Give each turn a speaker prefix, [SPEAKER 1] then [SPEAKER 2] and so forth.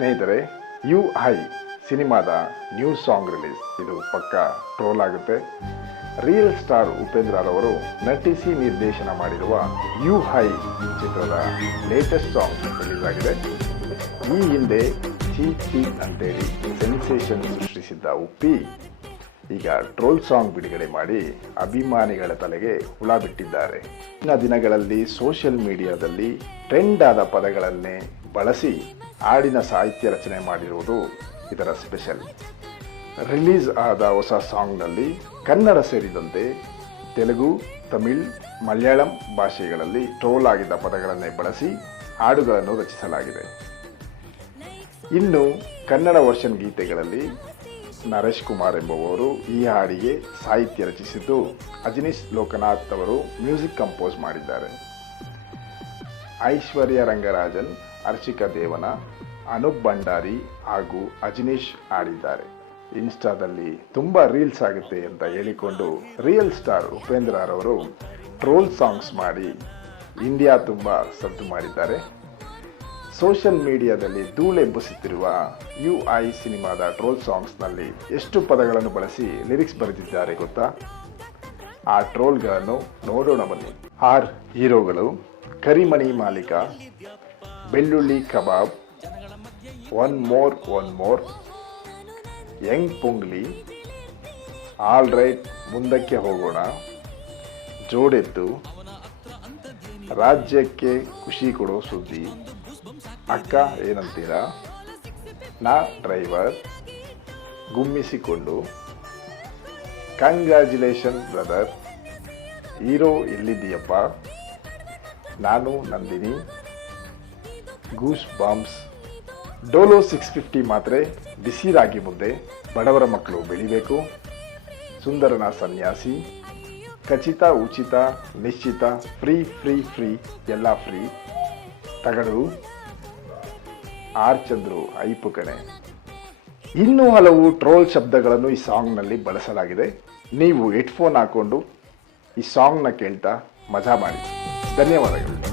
[SPEAKER 1] ಸ್ನೇಹಿತರೆ, U I ಸಿನಿಮಾದ new song release. ಇದು ಪಕ್ಕ ಟ್ರೋಲ್ ಆಗುತ್ತೆ. ರಿಯಲ್ ಸ್ಟಾರ್ ಉಪೇಂದ್ರರವರು ನಟಿಸಿ ನಿರ್ದೇಶನ ಮಾಡಿರುವ ಯು ಹೈ ಚಿತ್ರದ ಲೇಟೆಸ್ಟ್ ಸಾಂಗ್ ರಿಲೀಸ್ ಆಗಿದೆ. ಈ ಹಿಂದೆ ಚೀಟ್ ಚೀಟ್ ಅಂತೇಳಿ ಸೆನ್ಸೇಷನ್ ಸೃಷ್ಟಿಸಿದ್ದ ಉಪ್ಪಿ ಈಗ ಟ್ರೋಲ್ ಸಾಂಗ್ ಬಿಡುಗಡೆ ಮಾಡಿ ಅಭಿಮಾನಿಗಳ ತಲೆಗೆ ಹುಳ ಬಿಟ್ಟಿದ್ದಾರೆ. ಇನ್ನ ದಿನಗಳಲ್ಲಿ ಸೋಷಿಯಲ್ ಮೀಡಿಯಾದಲ್ಲಿ ಟ್ರೆಂಡ್ ಆದ ಪದಗಳನ್ನೇ ಬಳಸಿ ಹಾಡಿನ ಸಾಹಿತ್ಯ ರಚನೆ ಮಾಡಿರುವುದು ಇದರ ಸ್ಪೆಷಲ್. ರಿಲೀಸ್ ಆದ ಹೊಸ ಸಾಂಗ್ನಲ್ಲಿ ಕನ್ನಡ ಸೇರಿದಂತೆ ತೆಲುಗು, ತಮಿಳ್, ಮಲಯಾಳಂ ಭಾಷೆಗಳಲ್ಲಿ ಟ್ರೋಲ್ ಆಗಿದ್ದ ಪದಗಳನ್ನೇ ಬಳಸಿ ಹಾಡುಗಳನ್ನು ರಚಿಸಲಾಗಿದೆ. ಇನ್ನು ಕನ್ನಡ ವರ್ಷನ್ ಗೀತೆಗಳಲ್ಲಿ ನರೇಶ್ ಕುಮಾರ್ ಎಂಬುವವರು ಈ ಹಾಡಿಗೆ ಸಾಹಿತ್ಯ ರಚಿಸಿದ್ದು ಅಜನೀಶ್ ಲೋಕನಾಥ್ ಅವರು ಮ್ಯೂಸಿಕ್ ಕಂಪೋಸ್ ಮಾಡಿದ್ದಾರೆ. ಐಶ್ವರ್ಯ ರಂಗರಾಜನ್, ಅರ್ಚಿಕಾ ದೇವನ, ಅನೂಪ್ ಭಂಡಾರಿ ಹಾಗೂ ಅಜನೀಶ್ ಆಡಿದ್ದಾರೆ. ಇನ್ಸ್ಟಾದಲ್ಲಿ ತುಂಬ ರೀಲ್ಸ್ ಆಗುತ್ತೆ ಅಂತ ಹೇಳಿಕೊಂಡು ರಿಯಲ್ ಸ್ಟಾರ್ ಉಪೇಂದ್ರರವರು ಟ್ರೋಲ್ ಸಾಂಗ್ಸ್ ಮಾಡಿ ಇಂಡಿಯಾ ತುಂಬ ಸದ್ದು ಮಾಡಿದ್ದಾರೆ. ಸೋಷಿಯಲ್ ಮೀಡಿಯಾದಲ್ಲಿ ಧೂಳೆಬ್ಬುಸುತ್ತಿರುವ ಯು ಐ ಸಿನಿಮಾದ ಟ್ರೋಲ್ ಸಾಂಗ್ಸ್ನಲ್ಲಿ ಎಷ್ಟು ಪದಗಳನ್ನು ಬಳಸಿ ಲಿರಿಕ್ಸ್ ಬರೆದಿದ್ದಾರೆ ಗೊತ್ತಾ? ಆ ಟ್ರೋಲ್ಗಳನ್ನು ನೋಡೋಣ ಬನ್ನಿ. ಆರ್ ಹೀರೋಗಳು ಕರಿಮಣಿ ಮಾಲೀಕ, ಬೆಳ್ಳುಳ್ಳಿ ಕಬಾಬ್ one more one more young ಪುಂಗ್ಲಿ all right ಮುಂದಕ್ಕೆ ಹೋಗೋಣ, ಜೋಡೆದ್ದು, ರಾಜ್ಯಕ್ಕೆ ಖುಷಿ ಕೊಡೋ ಸುದ್ದಿ, ಅಕ್ಕ ಏನಂತೀರಾ, ನಾ ಡ್ರೈವರ್ ಗುಮ್ಮಿಸಿಕೊಂಡು ಕಂಗ್ರ್ಯಾಚುಲೇಷನ್ ಬ್ರದರ್ ಹೀರೋ ಎಲ್ಲಿದ್ದೀಯಪ್ಪ? ನಾನು Nandini. Goose bumps Dolo six fifty ಮಾತ್ರೆ ಬಿಸಿ ರಾಗಿ ಮುದ್ದೆ, ಬಡವರ ಮಕ್ಕಳು ಬೆಳಿಬೇಕು. ಸುಂದರನ ಸನ್ಯಾಸಿ. ಖಚಿತ, ಉಚಿತ, ನಿಶ್ಚಿತ ಫ್ರೀ ಫ್ರೀ ಫ್ರೀ ಎಲ್ಲ ಫ್ರೀ ತಗಡು. ಆರ್ ಚಂದ್ರು ಐಪು ಕಣೆ. ಇನ್ನೂ ಹಲವು ಟ್ರೋಲ್ ಶಬ್ದಗಳನ್ನು ಈ ಸಾಂಗ್ನಲ್ಲಿ ಬಳಸಲಾಗಿದೆ. ನೀವು ಹೆಡ್ಫೋನ್ ಹಾಕೊಂಡು ಈ ಸಾಂಗ್ನ ಕೇಳ್ತಾ ಮಜಾ ಮಾಡಿ. 再念完 yang?